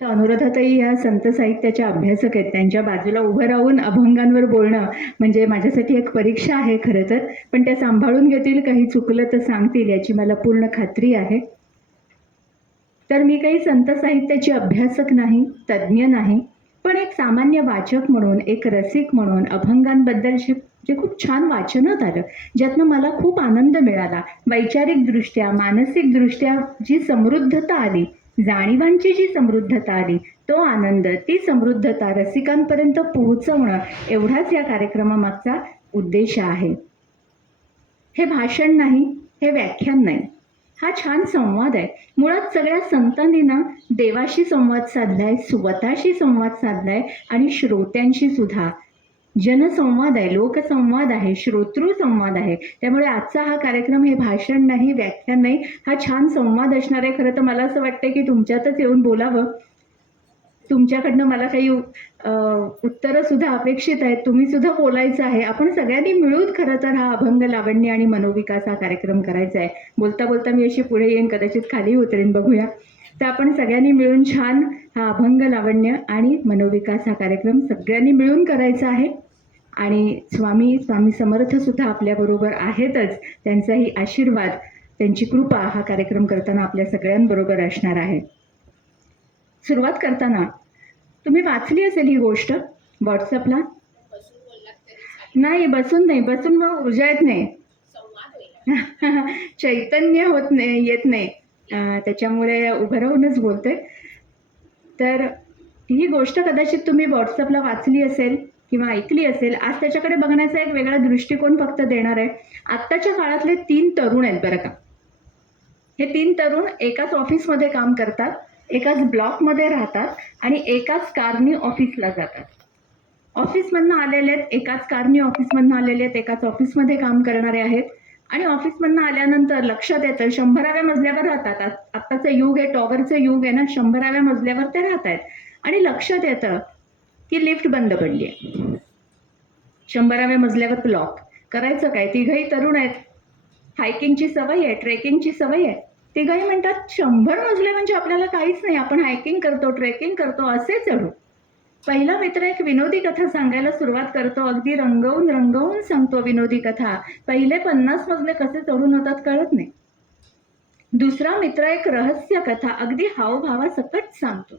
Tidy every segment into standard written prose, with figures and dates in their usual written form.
अनुराधाताई ह्या संत साहित्याच्या अभ्यासक आहेत. त्यांच्या बाजूला उभं राहून अभंगांवर बोलणं म्हणजे माझ्यासाठी एक परीक्षा आहे खरं तर. पण त्या सांभाळून घेतील, काही चुकलं तर सांगतील याची मला पूर्ण खात्री आहे. तर मी काही संत साहित्याची अभ्यासक नाही, तज्ज्ञ नाही, पण एक सामान्य वाचक म्हणून, एक रसिक म्हणून अभंगांबद्दलची जे खूप छान वाचनात आलं, ज्यातनं मला खूप आनंद मिळाला. वैचारिकदृष्ट्या, मानसिकदृष्ट्या जी समृद्धता आली, जाणीवांची जी समृद्धता आली, तो आनंद, ती समृद्धता रसिकांपर्यंत पोहोचवणं एवढाच या कार्यक्रमामागचा उद्देश आहे. हे भाषण नाही, हे व्याख्यान नाही, हा छान संवाद आहे. मुळात सगळ्या संतांनी ना देवाशी संवाद साधलाय, स्वतःशी संवाद साधलाय आणि श्रोत्यांशी सुद्धा. जनसंवाद आहे, लोकसंवाद आहे, श्रोतृसंवाद आहे. त्यामुळे आजचा हा कार्यक्रम हे भाषण नाही, व्याख्यान नाही, हा छान संवाद असणार आहे. खरं तर मला असं वाटतं की तुमच्यातच येऊन बोलावं. तुमच्याकडनं मला काही उत्तरं सुद्धा अपेक्षित आहेत. तुम्ही सुद्धा बोलायचं आहे. आपण सगळ्यांनी मिळून खरं तर हा अभंग लावण्य आणि मनोविकास हा कार्यक्रम करायचा आहे. बोलता बोलता मी अशी पुढे येईन, कदाचित खाली उतरेन, बघूया. तर आपण सगळ्यांनी मिळून छान हा अभंग लावण्य आणि मनोविकास हा कार्यक्रम सगळ्यांनी मिळून करायचा आहे. आणि स्वामी समर्थ सुद्धा आपल्याबरोबर आहेतच. त्यांचाही आशीर्वाद, त्यांची कृपा हा कार्यक्रम करताना आपल्या सगळ्यांबरोबर असणार आहे. सुरुवात करताना तुम्ही वाचली असेल ही गोष्ट व्हॉट्सअपला. नाही, बसून नाही, बसून मग ऊर्जा येत नाही, चैतन्य होत नाही, येत नाही. त्याच्यामुळे उभं राहूनच बोलते. तर ही गोष्ट कदाचित तुम्ही व्हॉट्सअपला वाचली असेल किंवा ऐकली असेल. आज त्याच्याकडे बघण्याचा एक वेगळा दृष्टिकोन फक्त देणार आहे. आत्ताच्या काळातले 3 तरुण आहेत बरं का. हे 3 तरुण एकाच ऑफिसमध्ये काम करतात, एकाच ब्लॉकमध्ये राहतात आणि एकाच कारनी ऑफिसला जातात. ऑफिसमधनं आलेले आहेत, एकाच कारनी ऑफिसमधनं आलेले आहेत, एकाच ऑफिसमध्ये काम करणारे आहेत. आणि ऑफिसमधनं आल्यानंतर लक्षात येतं 100व्या मजल्यावर राहतात. आत्ताचं युग आहे, टॉवरचं युग आहे ना, 100व्या मजल्यावर ते राहत आहेत. आणि लक्षात येतं की लिफ्ट बंद पडली आहे, 100व्या मजल्यावर लॉक. करायचं काय? तिघही तरुण आहेत, हायकिंगची सवय आहे, ट्रेकिंगची सवय आहे. तिघही म्हणतात 100 मजले म्हणजे आपल्याला काहीच नाही, आपण हायकिंग करतो, ट्रेकिंग करतो, असे चढू. पहिला मित्र एक विनोदी कथा सांगायला सुरुवात करतो. अगदी रंगवून रंगवून सांगतो विनोदी कथा. पहिले 50 मजले कसे चढून होतात कळत नाही. दुसरा मित्र एक रहस्य कथा अगदी हावभावासकट सांगतो.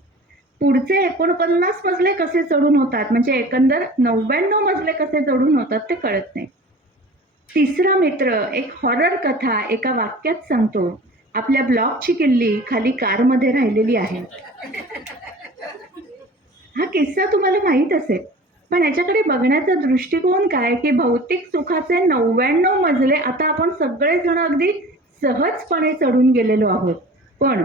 पुढचे 49 मजले कसे चढून होतात, म्हणजे एकंदर 99 मजले कसे चढून होतात ते कळत नाही. तिसरा मित्र एक हॉरर कथा एका वाक्यात सांगतो. आपल्या ब्लॉकची किल्ली खाली कारमध्ये राहिलेली आहे. हा किस्सा तुम्हाला माहित असेल, पण याच्याकडे बघण्याचा दृष्टिकोन काय की भौतिक सुखाचे 99 मजले आता आपण सगळेजण अगदी सहजपणे चढून गेलेलो आहोत. पण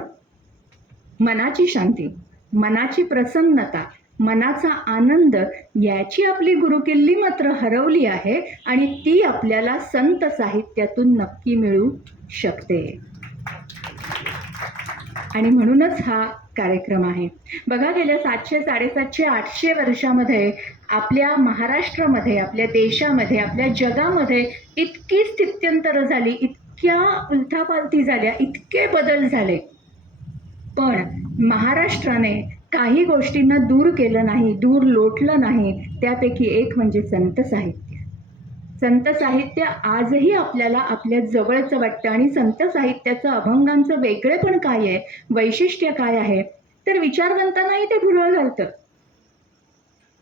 मनाची शांती, मनाची प्रसन्नता, मनाचा आनंद याची आपली गुरुकिल्ली मात्र हरवली आहे आणि ती आपल्याला संत साहित्यातून नक्की मिळू शकते. आणि म्हणूनच हा कार्यक्रम आहे. बघा, गेल्या 700, 750, 800 वर्षामध्ये आपल्या महाराष्ट्रामध्ये, आपल्या देशामध्ये, आपल्या जगामध्ये इतकी स्थित्यंतरं झाली, इतक्या उलथापालथी झाल्या, इतके बदल झाले. पण महाराष्ट्राने काही गोष्टींना दूर केलं नाही, दूर लोटलं नाही. त्यापैकी एक म्हणजे संत साहित्य. संत साहित्य आजही आपल्याला आपल्या जवळचं वाटतं. आणि संत साहित्याचं, अभंगांचं वेगळेपण काय आहे, वैशिष्ट्य काय आहे, तर विचारवंतांनाही ते भुरळ घालतं.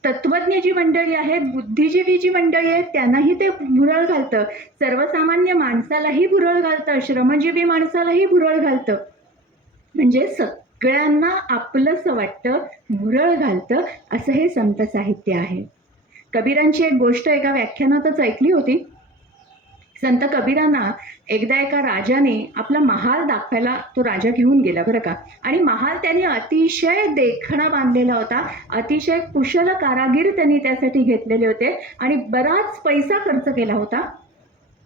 तत्वज्ञ जी मंडळी आहेत, बुद्धिजीवी जी मंडळी आहेत, त्यांनाही ते भुरळ घालतं. सर्वसामान्य माणसालाही भुरळ घालतं, श्रमजीवी माणसालाही भुरळ घालतं. म्हणजे सगळ्यांना आपलंसं वाटतं, भुरळ घालतं, असं हे संत साहित्य आहे. कबीरांची एक गोष्ट एका व्याख्यानातच ऐकली होती. संत कबीरांना एकदा एका राजाने आपला महाल दाखवायला तो राजा घेऊन गेला बरं का. आणि महाल त्यांनी अतिशय देखणा बांधलेला होता, अतिशय कुशल कारागीर त्यांनी त्यासाठी घेतलेले होते आणि बराच पैसा खर्च केला होता.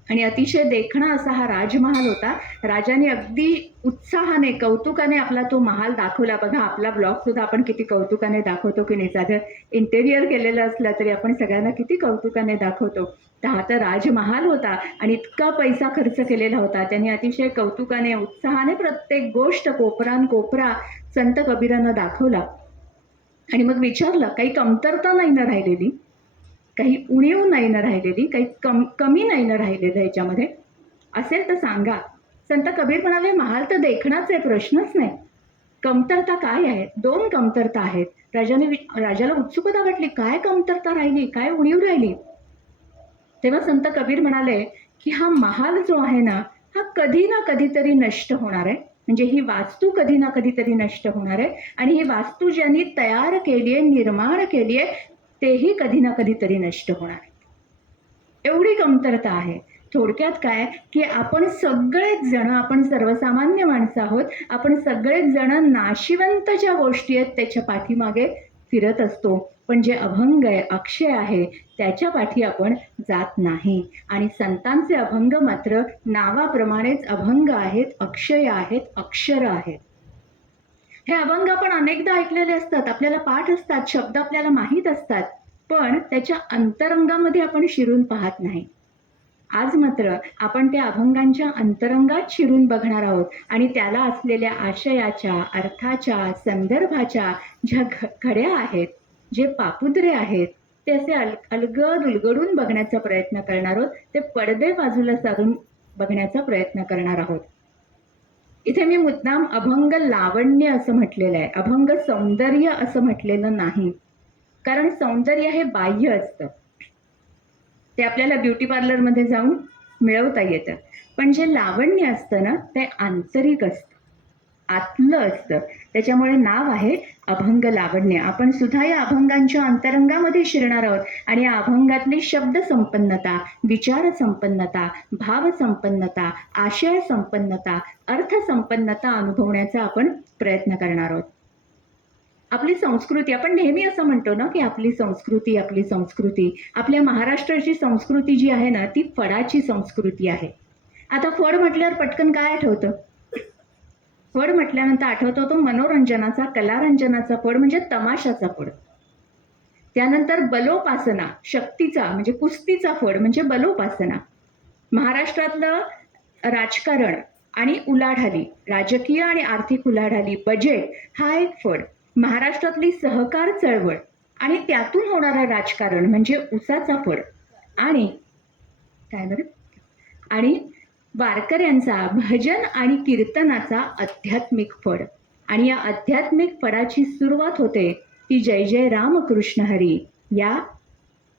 आणि अतिशय देखणा असा हा राजमहाल होता. राजाने अगदी उत्साहाने, कौतुकाने आपला तो महाल दाखवला. बघा, आपला ब्लॉग सुद्धा आपण किती कौतुकाने दाखवतो की नाही. साधं इंटेरियर केलेलं असलं तरी आपण सगळ्यांना किती कौतुकाने दाखवतो. तर हा तर राजमहाल होता आणि इतका पैसा खर्च केलेला होता. त्यांनी अतिशय कौतुकाने, उत्साहाने प्रत्येक गोष्ट, कोपरान कोपरा संत कबीरांना दाखवला आणि मग विचारलं, काही कमतरता नाही ना राहिलेली, काही उणीव नाही ना राहिलेली, काही कमी नाही ना राहिलेलं ह्याच्यामध्ये, असेल तर सांगा. संत कबीर म्हणाले, महाल तर देखणाच आहे, प्रश्नच नाही. कमतरता काय आहे? 2 कमतरता आहेत. राजाला उत्सुकता वाटली, काय कमतरता राहिली, काय उणीव राहिली? तेव्हा संत कबीर म्हणाले की हा महाल जो आहे ना, हा कधी ना कधीतरी नष्ट होणार आहे. म्हणजे ही वास्तू कधी ना कधीतरी नष्ट होणार आहे आणि ही वास्तू ज्यांनी तयार केली आहे, निर्माण केली आहे, तेही कधी ना कधीतरी नष्ट होणार आहे. एवढी कमतरता आहे. थोडक्यात काय की आपण सगळेच जण, आपण सर्वसामान्य माणसं आहोत, आपण सगळेच जण नाशिवंत ज्या गोष्टी आहेत त्याच्या पाठीमागे फिरत असतो, पण जे अभंग आहे, अक्षय आहे, त्याच्या पाठी आपण जात नाही. आणि संतांचे अभंग मात्र नावाप्रमाणेच अभंग आहेत, अक्षय आहेत, अक्षर आहेत. हे अभंग आपण अनेकदा ऐकलेले असतात, आपल्याला पाठ असतात, शब्द आपल्याला माहीत असतात, पण त्याच्या अंतरंगामध्ये आपण शिरून पाहत नाही. आज मात्र आपण त्या अभंगांच्या अंतरंगात शिरून बघणार आहोत आणि त्याला असलेल्या आशयाच्या, अर्थाच्या, संदर्भाच्या ज्या खड्या आहेत, जे पापुद्रे आहेत, ते असे अलगद उलगडून बघण्याचा प्रयत्न करणार आहोत. ते पडदे बाजूला सारून बघण्याचा प्रयत्न करणार आहोत. इथे मी मुद्दाम अभंग लावण्य असं म्हटलेलं आहे, अभंग सौंदर्य असं म्हटलेलं नाही. कारण सौंदर्य हे बाह्य असतं, ते आपल्याला ब्युटी पार्लरमध्ये जाऊन मिळवता येतं. पण जे लावण्य असतं ना, ते आंतरिक असतं, आतलं असतं. त्याच्यामुळे नाव आहे अभंग लावण्य. आपण सुद्धा या अभंगांच्या अंतरंगामध्ये शिरणार आहोत आणि या अभंगातली शब्द संपन्नता, विचार संपन्नता, भाव संपन्नता, आशय संपन्नता, अर्थ संपन्नता अनुभवण्याचा आपण प्रयत्न करणार आहोत. आपली संस्कृती, आपण नेहमी असं म्हणतो ना की आपली संस्कृती, आपली संस्कृती, आपल्या महाराष्ट्राची संस्कृती जी आहे ना, ती फडाची संस्कृती आहे. आता फड म्हटल्यावर पटकन काय आठवतं? फड म्हटल्यानंतर आठवतो तो मनोरंजनाचा, कलारंजनाचा फड म्हणजे तमाशाचा फड. त्यानंतर बलोपासना, शक्तीचा म्हणजे कुस्तीचा फड म्हणजे बलोपासना. महाराष्ट्रातलं राजकारण आणि उलाढाली, राजकीय आणि आर्थिक उलाढाली, बजेट हा एक फड. महाराष्ट्रातली सहकार चळवळ आणि त्यातून होणारं राजकारण म्हणजे उसाचा फड. आणि काय बरं, आणि वारकऱ्यांचा भजन आणि कीर्तनाचा आध्यात्मिक फड. आणि या आध्यात्मिक फडाची सुरुवात होते ती जय जय रामकृष्ण हरी या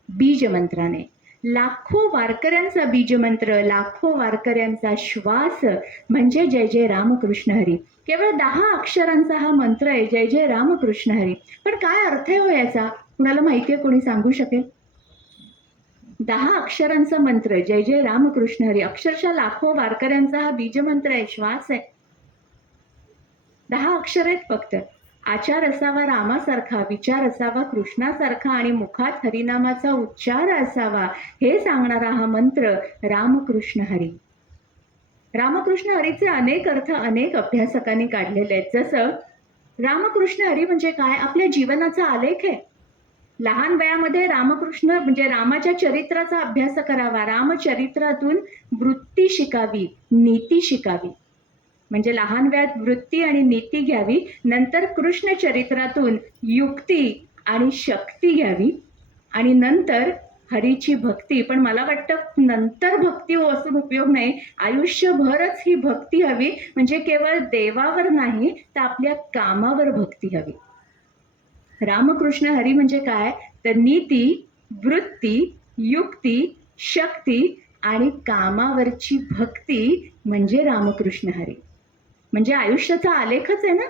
बीजमंत्राने. लाखो वारकऱ्यांचा बीजमंत्र, लाखो वारकऱ्यांचा श्वास म्हणजे जय जय रामकृष्ण हरी. केवळ 10 अक्षरांचा हा मंत्र आहे, जय जय रामकृष्ण हरी. पण काय अर्थ आहे हो याचा? कुणाला माहिती आहे? कोणी सांगू शकेल? 10 अक्षरांचा मंत्र जय जय रामकृष्ण हरी, अक्षरशः लाखो वारकऱ्यांचा हा बीजमंत्र आहे, श्वास आहे. 10 अक्षर आहेत फक्त. आचार असावा रामासारखा, विचार असावा कृष्णासारखा आणि मुखात हरिनामाचा उच्चार असावा, हे सांगणारा हा मंत्र रामकृष्ण हरी. रामकृष्ण हरीचे अनेक अर्थ अनेक अभ्यासकांनी काढलेले आहेत. जसं रामकृष्ण हरी म्हणजे काय? आपल्या जीवनाचा आलेख आहे. लहान वयामध्ये रामकृष्ण म्हणजे रामाच्या चरित्राचा अभ्यास करावा, रामचरित्रातून वृत्ती शिकावी, नीती शिकावी. म्हणजे लहान वयात वृत्ती आणि नीती घ्यावी, नंतर कृष्ण चरित्रातून युक्ती आणि शक्ती घ्यावी आणि नंतर हरीची भक्ती. पण मला वाटतं नंतर भक्ती असून उपयोग नाही, आयुष्यभरच ही भक्ती हवी. म्हणजे केवळ देवावर नाही तर आपल्या कामावर भक्ती हवी. रामकृष्ण हरी म्हणजे काय? तर नीती, वृत्ती, युक्ती, शक्ती आणि कामावरची भक्ती म्हणजे रामकृष्ण हरी. म्हणजे आयुष्याचा आलेखच आहे ना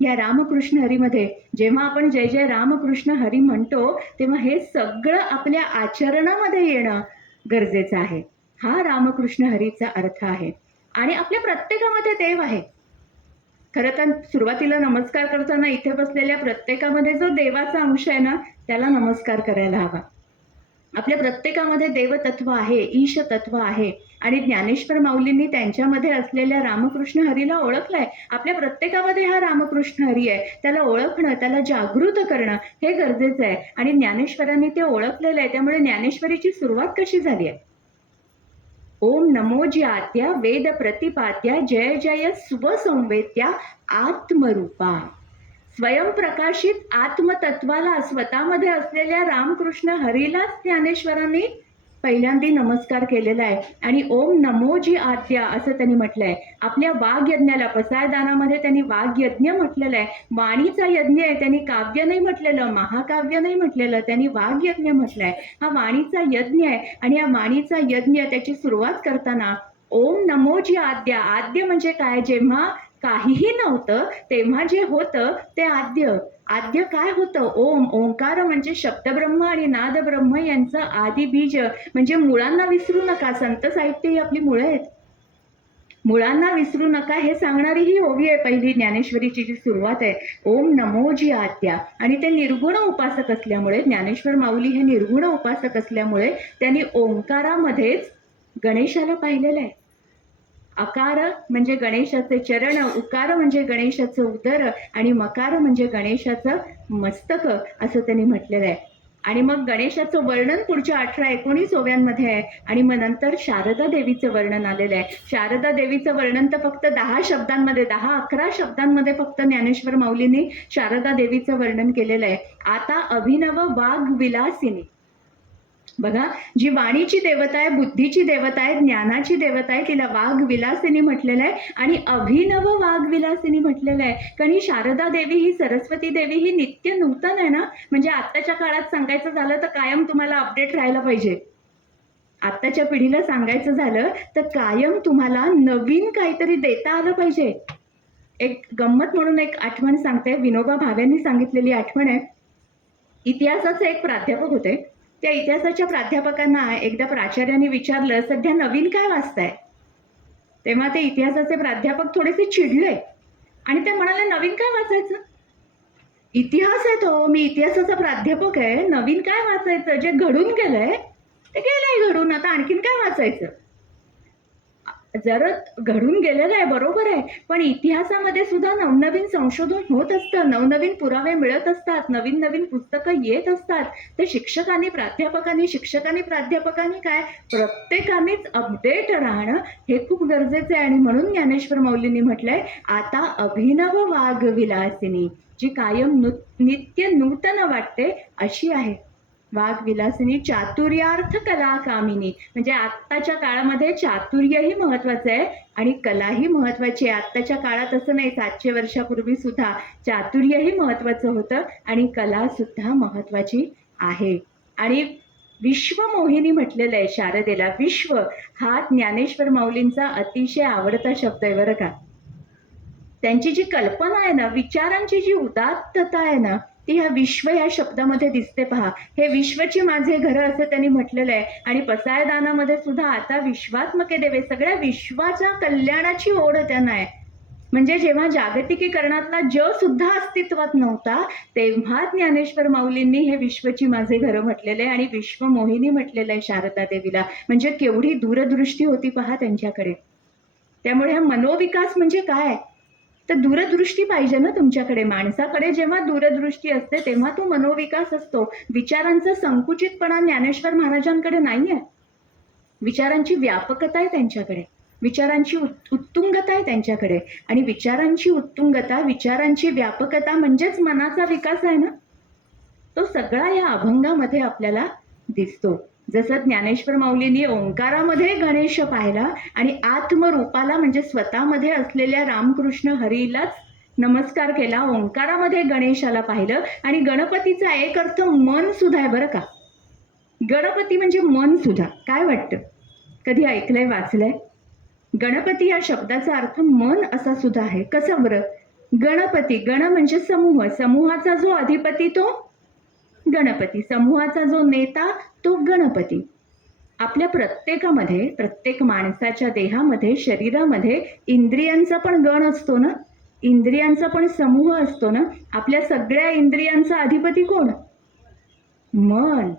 या रामकृष्ण हरीमध्ये. जेव्हा आपण जय जय रामकृष्ण हरी म्हणतो तेव्हा हे सगळं आपल्या आचरणामध्ये येणं गरजेचं आहे. हा रामकृष्ण हरीचा अर्थ आहे. आणि आपल्या प्रत्येकामध्ये देव आहे. खरं तर सुरुवातीला नमस्कार करताना इथे बसलेल्या प्रत्येकामध्ये जो देवाचा अंश आहे ना, त्याला नमस्कार करायला हवा. आपल्या प्रत्येकामध्ये देवतत्व आहे, ईश तत्व आहे. आणि ज्ञानेश्वर माऊलींनी त्यांच्यामध्ये असलेल्या रामकृष्ण हरीला ओळखलंय. आपल्या प्रत्येकामध्ये हा रामकृष्ण हरी आहे, त्याला ओळखणं, त्याला जागृत करणं हे गरजेचं आहे. आणि ज्ञानेश्वरांनी ते ओळखलेलं आहे. त्यामुळे ज्ञानेश्वरीची सुरुवात कशी झाली आहे? ओम नमो ज्यात्या वेद प्रतिपाद्या जय जय स्वसंवेद्या आत्मरूपा. स्वयंप्रकाशित आत्मतत्वाला, स्वतःमध्ये असलेल्या रामकृष्ण हरीलाच ज्ञानेश्वरांनी पहिल्यांदा नमस्कार केलेला आहे. आणि ओम नमोजी आद्या असं त्यांनी म्हटलंय. आपल्या वाघ यज्ञाला, पसायदानामध्ये त्यांनी वाघ यज्ञ म्हटलेलं आहे. वाणीचा यज्ञ आहे, त्यांनी काव्य नाही म्हटलेलं, महाकाव्य नाही म्हटलेलं, त्यांनी वाघ यज्ञ म्हटलंय. हा वाणीचा यज्ञ आहे. आणि या वाणीचा यज्ञ त्याची सुरुवात करताना ओम नमोजी आद्या. आद्य म्हणजे काय? जेव्हा काहीही नव्हतं तेव्हा जे होतं ते आद्य. आद्य काय होतं? ओम. ओंकार म्हणजे शब्दब्रह्म आणि नादब्रह्म यांचं आदी बीज. म्हणजे मुळांना विसरू नका. संत साहित्य ही आपली मुळं आहेत. मुळांना विसरू नका हे सांगणारी ही ओवी आहे पहिली ज्ञानेश्वरीची जी सुरुवात आहे. ओम नमोजी आद्या. आणि ते निर्गुण उपासक असल्यामुळे, ज्ञानेश्वर माऊली हे निर्गुण उपासक असल्यामुळे त्यांनी ओंकारामध्येच गणेशाला पाहिलेलं आहे. अकार म्हणजे गणेशाचे चरण, उकार म्हणजे गणेशाचं उदर आणि मकार म्हणजे गणेशाचं मस्तक असं त्यांनी म्हटलेलं आहे. आणि मग गणेशाचं वर्णन पुढच्या 18-19 ओव्यांमध्ये आहे. आणि मग नंतर शारदा देवीचं वर्णन आलेलं आहे. शारदा देवीचं वर्णन तर फक्त 10 शब्दांमध्ये, 10-11 शब्दांमध्ये फक्त ज्ञानेश्वर माऊलींनी शारदा देवीचं वर्णन केलेलं आहे. आता अभिनव वाघ विलासिनी. बघा, जी वाणीची देवता आहे, बुद्धीची देवता आहे, ज्ञानाची देवता आहे, तिला वाघ विलासिनी म्हटलेलं आहे. आणि अभिनव वाघ विलासिनी म्हटलेलं आहे. कारण ही शारदा देवी, ही सरस्वती देवी ही नित्य नूतन आहे ना. म्हणजे आत्ताच्या काळात सांगायचं झालं तर कायम तुम्हाला अपडेट राहायला पाहिजे. आत्ताच्या पिढीला सांगायचं झालं तर कायम तुम्हाला नवीन काहीतरी देता आलं पाहिजे. एक गंमत म्हणून एक आठवण सांगते. विनोबा भावेंनी सांगितलेली आठवण आहे. इतिहासाचे एक प्राध्यापक होते. त्या इतिहासाच्या प्राध्यापकांना एकदा प्राचार्यांनी विचारलं, सध्या नवीन काय वाचताय? तेव्हा ते इतिहासाचे प्राध्यापक थोडेसे चिडले आणि ते म्हणाले, नवीन काय वाचायचं? इतिहास आहे तो, मी इतिहासाचा प्राध्यापक आहे, नवीन काय वाचायचं? जे घडून गेलंय ते गेलंय घडून, आता आणखीन काय वाचायचं? जर घडून गेलेलं आहे बरोबर आहे, पण इतिहासामध्ये सुद्धा नवनवीन संशोधन होत असतं, नवनवीन पुरावे मिळत असतात, नवीन नवीन पुस्तकं येत असतात. तर शिक्षकांनी प्राध्यापकांनी काय, प्रत्येकानेच अपडेट राहणं हे खूप गरजेचं आहे. आणि म्हणून ज्ञानेश्वर माऊलींनी म्हटलंय, आता अभिनव वाघ विलासिनी, जी कायम नित्य नूतन वाटते अशी आहे. वाघ विलासिनी चातुर्यार्थ कला कामिनी. म्हणजे आत्ताच्या काळामध्ये चातुर्यही महत्वाचं आहे आणि कलाही महत्वाची आहे. आत्ताच्या काळात असं नाही, 700 वर्षापूर्वी सुद्धा चातुर्यही महत्वाचं होतं आणि कला सुद्धा महत्वाची आहे. आणि विश्वमोहिनी म्हटलेलं आहे शारदेला. विश्व हा ज्ञानेश्वर माऊलींचा अतिशय आवडता शब्द आहे बरं का. त्यांची जी कल्पना आहे ना, विचारांची जी उदात्तता आहे ना, ती ह्या विश्व या शब्दामध्ये दिसते. पहा, हे विश्वची माझे घर असं त्यांनी म्हटलेलं आहे. आणि पसायदानामध्ये सुद्धा आता विश्वात्मके देवे, सगळ्या विश्वाच्या कल्याणाची ओढ त्यांना आहे. म्हणजे जेव्हा जागतिकीकरणातला ज सुद्धा अस्तित्वात नव्हता तेव्हा ज्ञानेश्वर माऊलींनी हे विश्वची माझे घर म्हटलेले आहे आणि विश्वमोहिनी म्हटलेलं आहे शारदा देवीला. म्हणजे केवढी दूरदृष्टी होती पहा त्यांच्याकडे. त्यामुळे हा मनोविकास म्हणजे काय, तर दूरदृष्टी पाहिजे ना तुमच्याकडे. माणसाकडे जेव्हा दूरदृष्टी असते तेव्हा तो मनोविकास असतो. विचारांचा संकुचितपणा ज्ञानेश्वर महाराजांकडे नाहीये. विचारांची व्यापकता आहे त्यांच्याकडे, विचारांची उत्तुंगता आहे त्यांच्याकडे. आणि विचारांची उत्तुंगता, विचारांची व्यापकता म्हणजेच मनाचा विकास आहे ना, तो सगळा या अभंगामध्ये आपल्याला दिसतो. जसं ज्ञानेश्वर माऊलींनी ओंकारामध्ये गणेश पाहिला आणि आत्मरूपाला म्हणजे स्वतःमध्ये असलेल्या रामकृष्ण हरीलाच नमस्कार केला, ओंकारामध्ये गणेशाला पाहिलं. आणि गणपतीचा एक अर्थ मन सुद्धा आहे बरं का. गणपती म्हणजे मन सुद्धा. काय वाटतं, कधी ऐकलंय, वाचलंय? गणपती या शब्दाचा अर्थ मन असा सुद्धा आहे. कसं बरं? गणपती, गण म्हणजे समूह, समूहाचा जो अधिपती तो गणपती, समूहाचा जो नेता तो गणपती. आपल्या प्रत्येकामध्ये, प्रत्येक माणसाच्या देहामध्ये, शरीरामध्ये इंद्रियांचा पण गण असतो ना, इंद्रियांचा पण समूह असतो ना. आपल्या सगळ्या इंद्रियांचा अधिपती कोण? मन.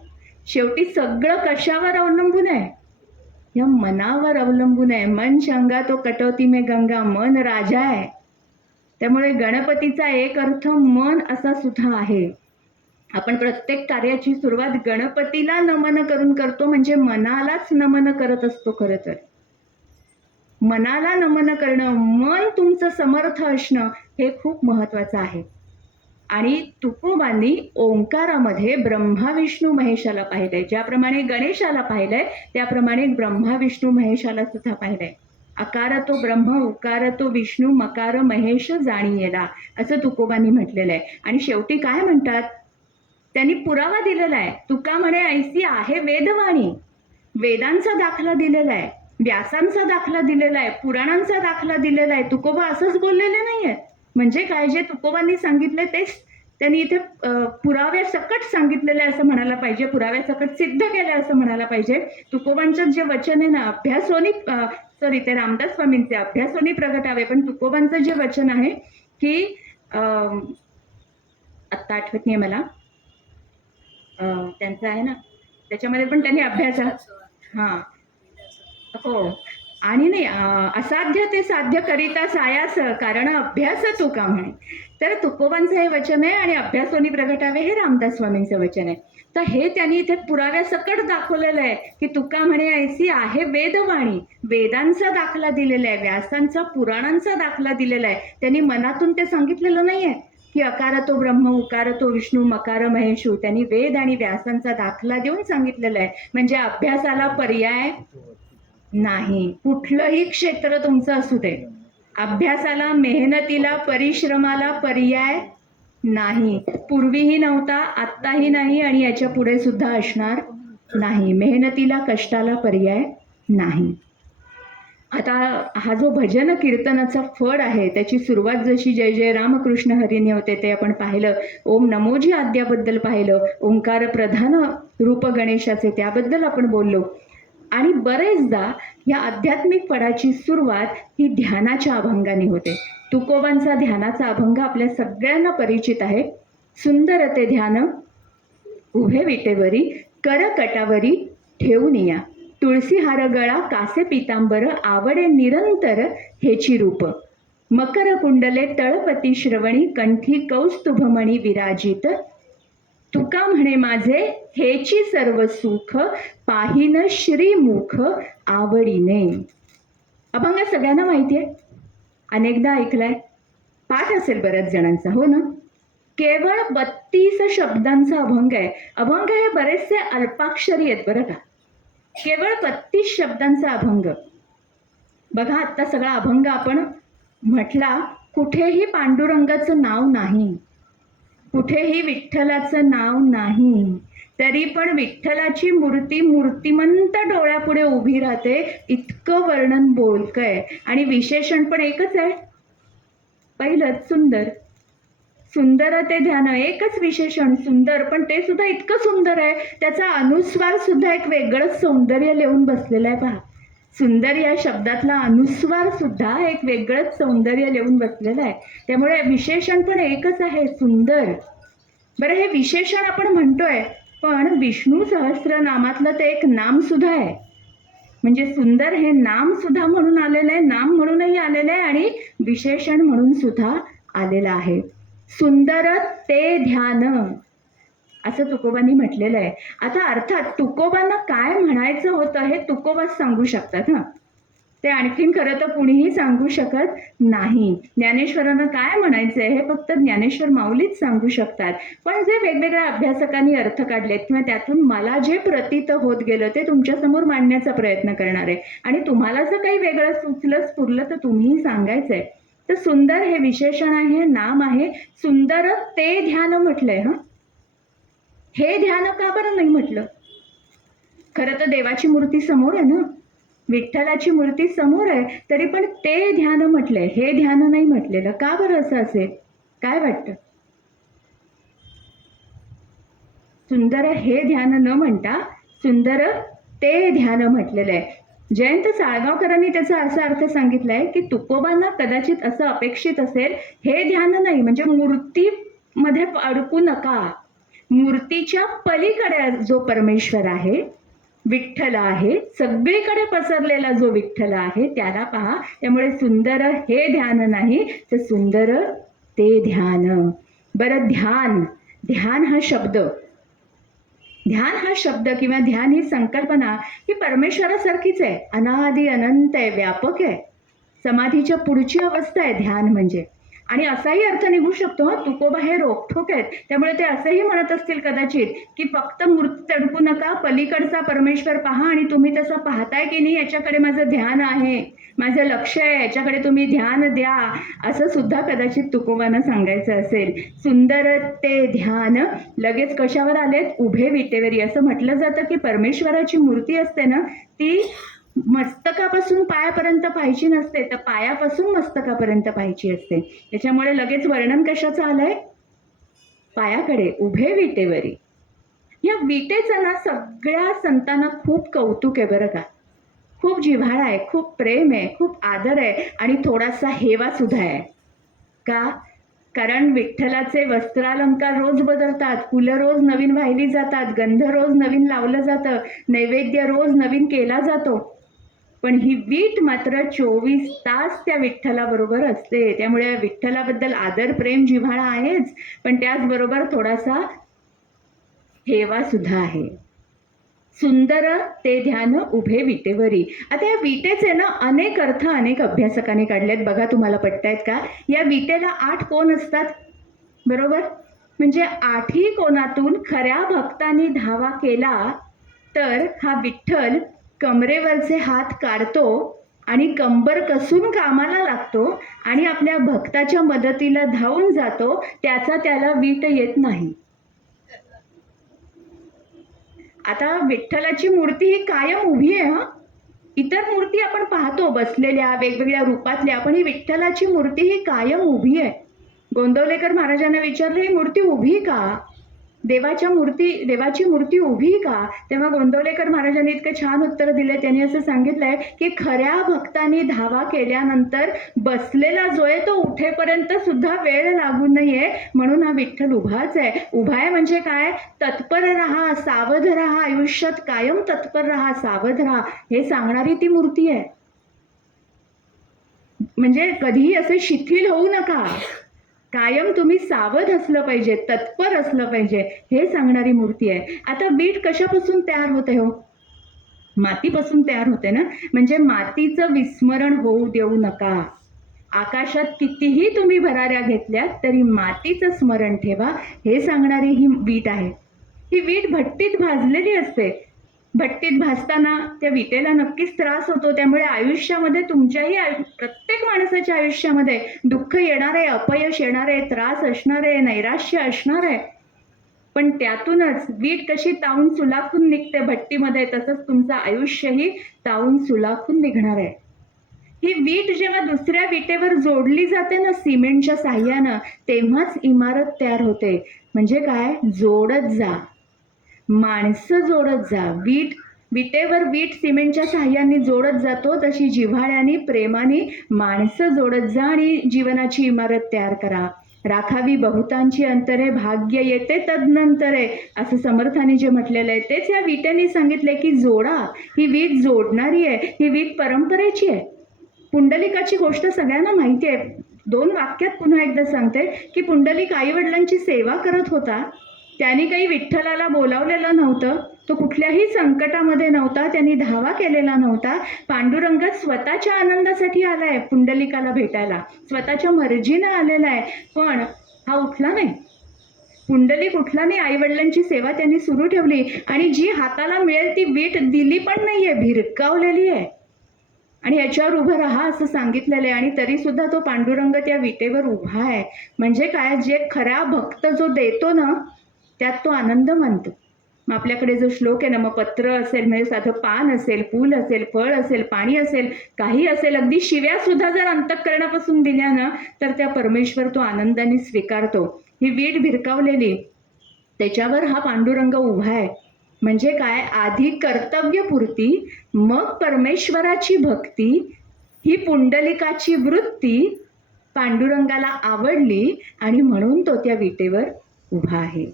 शेवटी सगळं कशावर अवलंबून आहे? या मनावर अवलंबून आहे. मन शंगा तो कटौती में गंगा, मन राजा आहे. त्यामुळे गणपतीचा एक अर्थ मन असा सुद्धा आहे. आपण प्रत्येक कार्याची सुरुवात गणपतीला नमन करून करतो, म्हणजे मनालाच नमन करत असतो. खरं तर मनाला नमन करणं, मन तुमचं समर्थ असणं हे खूप महत्वाचं आहे. आणि तुकोबांनी ओंकारामध्ये ब्रह्मा विष्णू महेशाला पाहिलंय. ज्याप्रमाणे गणेशाला पाहिलंय त्याप्रमाणे ब्रह्मा विष्णू महेशाला सुद्धा पाहिलंय. अकार तो ब्रह्म, उकार तो विष्णू, मकार महेश जाणीयेला, असं तुकोबांनी म्हटलेलं आहे. आणि शेवटी काय म्हणतात, त्यांनी पुरावा दिलेला आहे. तुका म्हणे ऐसी आहे वेदवाणी, वेदांचा दाखला दिलेला आहे, व्यासांचा दाखला दिलेला आहे, पुराणांचा दाखला दिलेला आहे. तुकोबा असंच बोललेले नाहीये. म्हणजे काय, जे तुकोबांनी सांगितले तेच त्यांनी इथे पुराव्या सकट सांगितलेलं आहे असं म्हणायला पाहिजे, पुराव्या सकट सिद्ध केलं असं म्हणायला पाहिजे. तुकोबांचं जे वचन आहे ना, अभ्यासोनी सॉरी ते रामदास स्वामींचे अभ्यासोनी प्रगटावे, पण तुकोबांचं जे वचन आहे की आत्ता आठवत नाही मला, त्यांचं आहे ना, त्याच्यामध्ये पण त्यांनी अभ्यास, हां हो, आणि नाही असाध्य ते साध्य करिता सायास, कारण अभ्यास तुका म्हणे. तर तुकोबांचं हे वचन आहे आणि अभ्यासोनी प्रगटावे हे रामदास स्वामींचं वचन आहे. तर हे त्यांनी इथे पुराव्या सकट दाखवलेलं आहे की तुका म्हणे ऐसी आहे वेदवाणी, वेदांचा दाखला दिलेला आहे, व्यासांचा पुराणांचा दाखला दिलेला आहे. त्यांनी मनातून ते सांगितलेलं नाहीये की अकार तो ब्रह्म, उकार तो विष्णू, मकार महेशू. त्यांनी वेद आणि व्यासांचा दाखला देऊन सांगितलेला आहे. म्हणजे अभ्यासाला पर्याय नाही. कुठलंही क्षेत्र तुमचं असू दे, अभ्यासाला, मेहनतीला, परिश्रमाला पर्याय नाही. पूर्वीही नव्हता, आत्ताही नाही आणि याच्या पुढे सुद्धा असणार नाही. मेहनतीला, कष्टाला पर्याय नाही. आता हा जो भजन कीर्तनाचा फळ आहे त्याची सुरुवात जशी जय जय रामकृष्ण हरीने होते ते आपण पाहिलं. ओम नमोजी आद्याबद्दल पाहिलं, ओंकार प्रधान रूप गणेशाचे त्याबद्दल आपण बोललो. आणि बरेचदा या आध्यात्मिक फळाची सुरुवात ही ध्यानाच्या अभंगाने होते. तुकोबांचा ध्यानाचा अभंग आपल्या सगळ्यांना परिचित आहे. सुंदर ते ध्यान उभे विटेवरी, कर कटावरी ठेवून या, तुळसी हार गळा कासे पितांबर, आवडे निरंतर हेची रूप, मकर कुंडले तळपती श्रवणी, कंठी कौस्तुभमणी विराजित, तुका म्हणे माझे हेची सर्व सुख, पाहिन श्रीमुख आवडीने. अभंग सगळ्यांना माहिती आहे, अनेकदा ऐकलाय, पाठ असेल बऱ्याच जणांचा, हो ना. केवळ 32 शब्दांचा अभंग आहे. अभंग हे बरेचसे अल्पाक्षरी आहेत बरं का. केवळ 32 शब्दांचा अभंग. बघा, आता सगळा अभंग आपण म्हटला, कुठेही पांडुरंगाचं नाव नाही, कुठेही विठ्ठलाचं नाव नाही, तरी पण विठ्ठलाची मूर्ती मूर्तिमंत डोळ्यापुढे उभी राहते, इतकं वर्णन बोलकंय. आणि विशेषण पण एकच आहे, पहिलंच सुंदर. सुंदर ते ध्यान, एकच विशेषण सुंदर, पण ते सुद्धा इतकं सुंदर आहे, त्याचा अनुस्वार सुद्धा एक वेगळंच सौंदर्य लिहून बसलेलं आहे. पहा, सुंदर या शब्दातला अनुस्वार सुद्धा एक वेगळंच सौंदर्य लिहून बसलेलं आहे. त्यामुळे विशेषण पण एकच आहे, सुंदर. बरं, हे विशेषण आपण म्हणतोय, पण विष्णू सहस्रनामातलं ते एक नाम सुद्धा आहे. म्हणजे सुंदर हे नाम सुद्धा म्हणून आलेलं आहे, नाम म्हणूनही आलेलं आहे आणि विशेषण म्हणून सुद्धा आलेलं आहे. सुंदर ते ध्यान, असं तुकोबांनी म्हटलेलं आहे. आता अर्थात तुकोबांना काय म्हणायचं होतं हे तुकोबाच सांगू शकतात ना, ते आणखीन खरं तर कुणीही सांगू शकत नाही. ज्ञानेश्वरांना काय म्हणायचंय हे फक्त ज्ञानेश्वर माऊलीच सांगू शकतात. पण जे वेगवेगळ्या अभ्यासकांनी अर्थ काढलेत किंवा त्यातून मला जे प्रतीत होत गेलं ते तुमच्यासमोर मांडण्याचा प्रयत्न करणार आहे. आणि तुम्हाला जर काही वेगळं सुचलं स्फुरलं तर तुम्हीही सांगायचंय. तर सुंदर हे विशेषण आहे, नाम आहे. सुंदर ते ध्यान म्हटलंय. हे ध्यान का बरं नाही म्हटलं? खरं तर देवाची मूर्ती समोर आहे ना, विठ्ठलाची मूर्ती समोर आहे, तरी पण ते ध्यान म्हटलंय, हे ध्यान नाही म्हटलेलं. का बरं असं असेल? काय वाटतं? सुंदर हे ध्यान न म्हणता सुंदर ते ध्यान म्हटलेलं आहे. जयंत साळगावकरांनी त्याचा असा अर्थ सांगितलाय की तुकोबांना कदाचित असं अपेक्षित असेल, हे ध्यान नाही म्हणजे मूर्तीमध्ये अडकू नका, मूर्तीच्या पलीकडे जो परमेश्वर आहे, विठ्ठल आहे, सगळीकडे पसरलेला जो विठ्ठल आहे त्याला पहा. त्यामुळे सुंदर हे ध्यान नाही तर सुंदर ते ध्यान. बरं, ध्यान, ध्यान हा शब्द, ध्यान हा शब्द किंवा ध्यान ही संकल्पना ही परमेश्वरासारखीच आहे, अनादि अनंत आहे, व्यापक आहे. समाधीच्या पुढची अवस्था आहे ध्यान म्हणजे. आणि असाही अर्थ निघू शकतो, हा तुकोबा हे रोखठोक आहेत, त्यामुळे ते असंही म्हणत असतील कदाचित की फक्त मूर्ती तडपू नका, पलीकडचा परमेश्वर पहा आणि तुम्ही तसं पाहताय की नाही याच्याकडे माझं ध्यान आहे, माझं लक्ष आहे, याच्याकडे तुम्ही ध्यान द्या, असं सुद्धा कदाचित तुकोबांना सांगायचं असेल. सुंदर ते ध्यान लगेच कशावर आलेत? उभे विटेवरी. असं म्हटलं जातं की परमेश्वराची मूर्ती असते ना, ती मस्तकापासून पायापर्यंत पाहायची नसते, तर पायापासून मस्तकापर्यंत पाहायची असते. त्याच्यामुळे लगेच वर्णन कशाचं आलंय? पायाकडे उभे विटेवरी. या विटेचं ना सगळ्या संतांना खूप कौतुक आहे बरं का, खूप जिव्हाळा आहे, खूप प्रेम आहे, खूप आदर आहे आणि थोडासा हेवा सुद्धा आहे. का? कारण विठ्ठलाचे वस्त्रालंकार रोज बदलतात, फुलं रोज नवीन वाहिली जातात, गंध रोज नवीन लावलं जातं, नैवेद्य रोज नवीन केला जातो. पण ही वीट मात्र 24 तास त्या विठ्ठलाबरोबर असते. त्यामुळे विठ्ठलाबद्दल आदर, प्रेम, जिव्हाळा आहेच, पण त्याचबरोबर थोडासा हेवा सुद्धा आहे. सुंदर ते ध्यान उभे विटेवरी. आता या विटेचे ना अनेक अर्थ अनेक अभ्यासकांनी काढलेत. बघा तुम्हाला पटतायत का? या विटेला 8 कोन असतात, बरोबर? म्हणजे 8ही कोनातून खऱ्या भक्तांनी धावा केला तर हा विठ्ठल कमरेवरचे हात काढतो आणि कंबर कसून कामाला लागतो आणि आपल्या भक्ताच्या मदतीला धावून जातो. त्याचा त्याला वीट येत नाही. आता विठ्ठलाची मूर्ती ही कायम उभी आहे. हा, इतर मूर्ती आपण पाहतो बसलेल्या वेगवेगळ्या रूपातल्या, पण ही विठ्ठलाची मूर्ती ही कायम उभी आहे. गोंदवलेकर महाराजांना विचारलं, ही मूर्ती उभी का? देवाची मूर्ती उभी का? तेव्हा गोंदवलेकर महाराजांनी इतकं छान उत्तर दिले. त्यांनी असं सांगितलंय की खऱ्या भक्तांनी धावा केल्यानंतर बसलेला जो आहे तो उठेपर्यंत सुद्धा वेळ लागू नये, म्हणून हा विठ्ठल उभाच आहे. उभा आहे म्हणजे काय? तत्पर राहा, सावध राहा, आयुष्यात कायम तत्पर राहा, सावध राहा, हे सांगणारी ती मूर्ती आहे. म्हणजे कधीही असे शिथिल होऊ नका, कायम तुम्ही सावध असलं पाहिजे, तत्पर असलं पाहिजे, हे सांगणारी मूर्ती आहे. आता वीट कशापासून तयार होते हो? मातीपासून तयार होते ना. म्हणजे मातीचं विस्मरण होऊ देऊ नका. आकाशात कितीही तुम्ही भराऱ्या घेतल्यात तरी मातीचं स्मरण ठेवा, हे सांगणारी ही वीट आहे. ही वीट भट्टीत भाजलेली असते. भट्टीत भाजताना त्या विटेला नक्कीच त्रास होतो. त्यामुळे आयुष्यामध्ये तुमच्याही प्रत्येक माणसाच्या आयुष्यामध्ये दुःख येणार आहे, अपयश येणार आहे, त्रास असणार आहे, नैराश्य असणार आहे, पण त्यातूनच वीट कशी तावून सुलाखून निघते भट्टीमध्ये, तसंच तुमचं आयुष्यही तावून सुलाखून निघणार आहे. ही वीट जेव्हा दुसऱ्या विटेवर जोडली जाते ना सिमेंटच्या साह्यानं, तेव्हाच इमारत तयार होते. म्हणजे काय? जोडत जा, माणसं जोडत जा. विटेवर वीट सिमेंटच्या साह्याने जोडत जातो, तशी जिव्हाळ्याने प्रेमाने माणसं जोडत जा आणि जीवनाची इमारत तयार करा. राखावी बहुतांची अंतरे, भाग्य येते तदनंतरे, असं समर्थांनी जे म्हटलेलं आहे तेच या विटेने सांगितले की जोडा. ही वीट जोडणारी आहे, ही वीट परंपरेची आहे. पुंडलिकाची गोष्ट सगळ्यांना माहिती आहे. 2 वाक्यात पुन्हा एकदा सांगते की पुंडलिक आई वडिलांची सेवा करत होता. त्यांनी काही विठ्ठलाला बोलावलेलं नव्हतं, तो कुठल्याही संकटामध्ये नव्हता, त्यांनी धावा केलेला नव्हता. पांडुरंग स्वतःच्या आनंदासाठी आलाय पुंडलिकाला भेटायला, स्वतःच्या मर्जीनं आलेला आहे, पण हा उठला नाही. पुंडलिक उठला नाही. आई वडिलांची सेवा त्यांनी सुरू ठेवली आणि जी हाताला मिळेल ती वीट दिली पण नाहीये, भिरकावलेली आहे आणि याच्यावर उभं राहा असं सांगितलेलं आहे. आणि तरी सुद्धा तो पांडुरंग त्या विटेवर उभा आहे. म्हणजे काय? जे खरा भक्त जो देतो ना, त्यात तो आनंद मानतो. मग आपल्याकडे जो श्लोक आहे ना, मग पत्र असेल, म्हणजे साधं पान असेल, फूल असेल, फळ असेल, पाणी असेल, काही असेल, अगदी शिव्या सुद्धा जर अंतःकरणापासून दिल्या ना, तर त्या परमेश्वर तो आनंदाने स्वीकारतो. ही वीट भिरकावलेली, त्याच्यावर हा पांडुरंग उभा आहे. म्हणजे काय? आधी कर्तव्यपूर्ती, मग परमेश्वराची भक्ती. ही पुंडलिकाची वृत्ती पांडुरंगाला आवडली आणि म्हणून तो त्या विटेवर उभा आहे.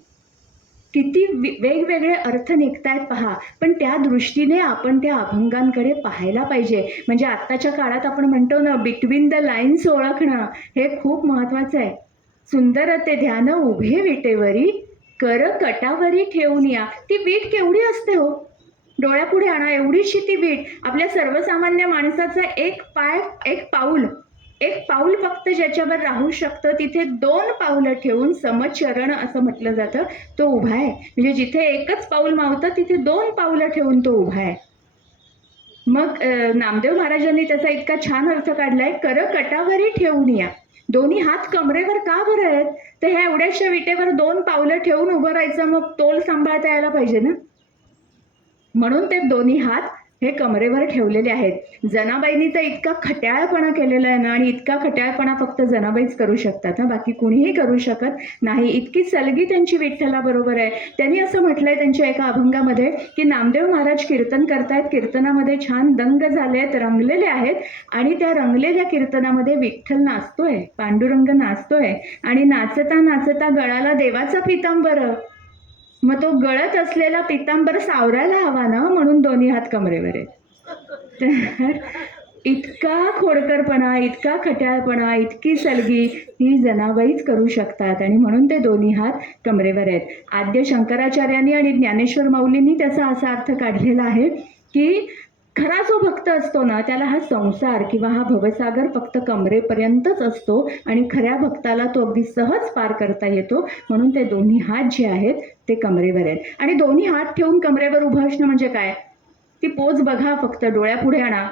किती वेगवेगळे अर्थ निघतायत पहा, पण त्या दृष्टीने आपण त्या अभंगांकडे पाहायला पाहिजे. म्हणजे आत्ताच्या काळात आपण म्हणतो ना, बिटवीन द लाईन्स ओळखणं हे खूप महत्वाचं आहे. सुंदर ते ध्यान उभे विटेवरी, कर कटावरी ठेवून या. ती वीट केवढी असते हो, डोळ्यापुढे आणा एवढीशी ती वीट. आपल्या सर्वसामान्य माणसाचा एक पाऊल एक पाऊल फक्त ज्याच्यावर राहू शकतं तिथे 2 पावलं ठेवून समचरण असं म्हटलं जातं, तो उभा आहे. म्हणजे जिथे एकच पाऊल मावतं तिथे 2 पावलं ठेवून तो उभा आहे. मग नामदेव महाराजांनी त्याचा इतका छान अर्थ काढलाय, कर कटावरी ठेवून या. दोन्ही हात कमरेवर का बरं आहेत? तर ह्या एवढ्याशा विटेवर 2 पावलं ठेवून उभं राहायचं, मग तोल सांभाळता यायला पाहिजे ना. म्हणून ते दोन्ही हात हे कमरेवर ठेवलेले आहेत. जनाबाईंनी तर इतका खट्याळपणा केलेला आहे ना, आणि इतका खट्याळपणा फक्त जनाबाईच करू शकतात, बाकी कुणीही करू शकत नाही. इतकी सलगी त्यांची विठ्ठलाबरोबर आहे. त्यांनी असं म्हटलंय त्यांच्या एका अभंगामध्ये की नामदेव महाराज कीर्तन करतायत, कीर्तनामध्ये छान दंग झालेत, रंगलेले आहेत, आणि त्या रंगलेल्या कीर्तनामध्ये विठ्ठल नाचतोय, पांडुरंग नाचतोय, आणि नाचता नाचता गळाला देवाचा पितांबर. मग तो गळत असलेला पितांबर सावरायला हवा ना, म्हणून दोन्ही हात कमरेवर आहेत. तर इतका खोडकरपणा, इतका खट्याळपणा, इतकी सलगी ही जनाबाईच करू शकतात, आणि म्हणून ते दोन्ही हात कमरेवर आहेत. आद्य शंकराचार्यांनी आणि ज्ञानेश्वर माऊलींनी त्याचा असा अर्थ काढलेला आहे की खरा जो भक्त असतो ना, त्याला हा संसार किंवा हा भवसागर फक्त कमरेपर्यंतच असतो, आणि खऱ्या भक्ताला तो अगदी सहज पार करता येतो. म्हणून ते दोन्ही हात जे आहेत ते कमरेवर आहेत. आणि दोन्ही हात ठेवून कमरेवर उभं असणं म्हणजे काय? ती पोज बघा, फक्त डोळ्यापुढे आणा.